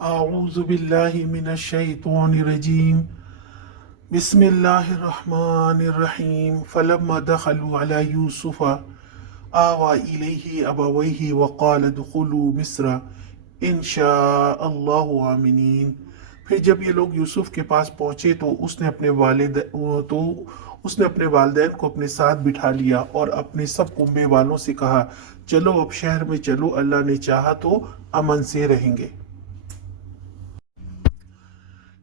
أعوذ بالله من الشيطان الرجيم بسم الله الرحمن الرحيم فلما دخلوا على يوسف آوى إليه أبويه وقال ادخلوا مصر إن شاء الله آمنين۔ پھر جب یہ لوگ یوسف کے پاس پہنچے تو اس نے اپنے والدین کو اپنے ساتھ بٹھا لیا اور اپنے سب کنبے والوں سے کہا چلو اب شہر میں چلو، اللہ نے چاہا تو امن سے رہیں گے۔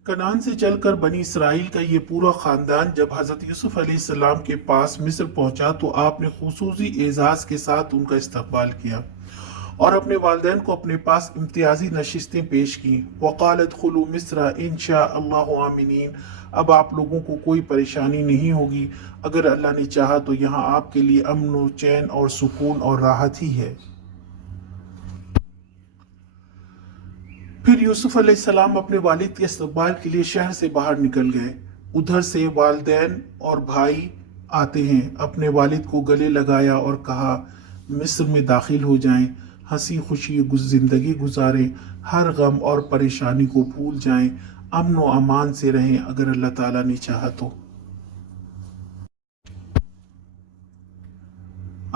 کنعان سے چل کر بنی اسرائیل کا یہ پورا خاندان جب حضرت یوسف علیہ السلام کے پاس مصر پہنچا تو آپ نے خصوصی اعزاز کے ساتھ ان کا استقبال کیا اور اپنے والدین کو اپنے پاس امتیازی نشستیں پیش کی۔ وقال ادخلوا مصر ان شاء اللہ آمنین، اب آپ لوگوں کو کوئی پریشانی نہیں ہوگی، اگر اللہ نے چاہا تو یہاں آپ کے لیے امن و چین اور سکون اور راحت ہی ہے۔ پھر یوسف علیہ السلام اپنے والد کے استقبال کے لیے شہر سے باہر نکل گئے۔ ادھر سے والدین اور بھائی آتے ہیں، اپنے والد کو گلے لگایا اور کہا مصر میں داخل ہو جائیں، ہنسی خوشی زندگی گزاریں، ہر غم اور پریشانی کو بھول جائیں، امن و امان سے رہیں اگر اللہ تعالیٰ نے چاہا تو۔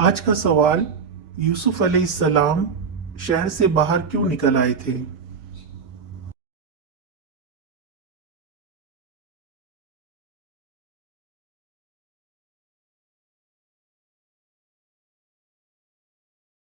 آج کا سوال، یوسف علیہ السلام شہر سے باہر کیوں نکل آئے تھے؟